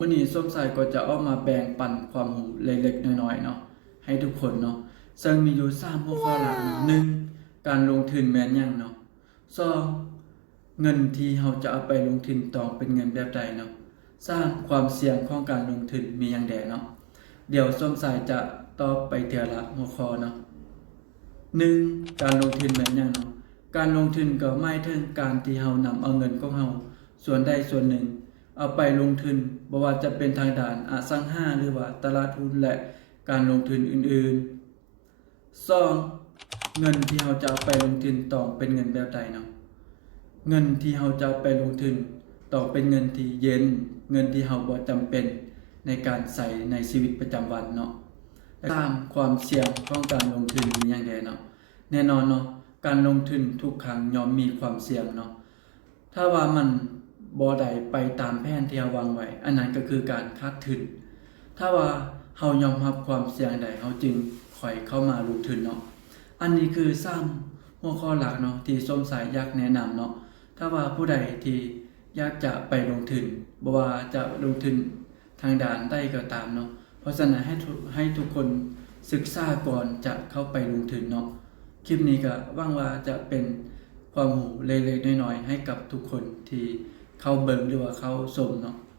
วันนี้ส้มสายก็จะเอามาแบ่งปันความรู้เล็กๆน้อยๆเนาะให้ทุกคนเนาะซึ่งมีอยู่3หัวข้อหลักเนาะ1การลงทุนแม่นหยังเนาะ2เงินที่เราจะเอาไปลงทุนต้องเป็นเงินแบบใดเนาะ3ความเสี่ยงของการลงทุนมีหยังแดเนาะเดี๋ยวส้มสายจะตอบไปเทื่อละหัวข้อเนาะ1การลงทุนแม่นหยังเนาะการลงทุนก็หมายถึงการที่เรานำเอาเงินของเราส่วนใดส่วนหนึ่งเอาไปลงทุนบ่ว่าจะเป็นทางด้านอสังหาหรือว่าตลาดหุ้นและการลงทุนอื่นๆ2เงินที่เราจะเอาไปลงทุนต้องเป็นเงินแบบใดเนาะเงินที่เราจะเอาไปลงทุนต้องเป็นเงินที่เย็นเงินที่เราบ่จำเป็นในการใช้ในชีวิตประจำวันเนาะ3ความเสี่ยงของการลงทุนมีหยังแดเนาะแน่นอนเนาะการลงทุนทุกครั้งย่อมมีความเสี่ยงเนาะถ้าว่ามันบ่ได้ไปตามแผนที่เราวางไว้อันนั้นก็คือการขาดทุนถ้าว่าเฮายอมรับความเสี่ยงใดเฮาจึงค่อยเข้ามาลงทุนเนาะอันนี้คือ3หัวข้อหลักเนาะที่ส้มสายอยากแนะนำเนาะถ้าว่าผู้ใดที่อยากจะไปลงทุนบ่ว่าจะลงทุนทางด้านใดก็ตามเนาะเพราะฉะนั้นให้ทุกคนศึกษาก่อนจะเข้าไปลงทุนเนาะคลิปนี้ก็หวังว่าจะเป็นความรู้เล็กๆน้อยๆให้กับทุกคนที่เข้าเบิ่งหรือว่าเข้าชมเนาะ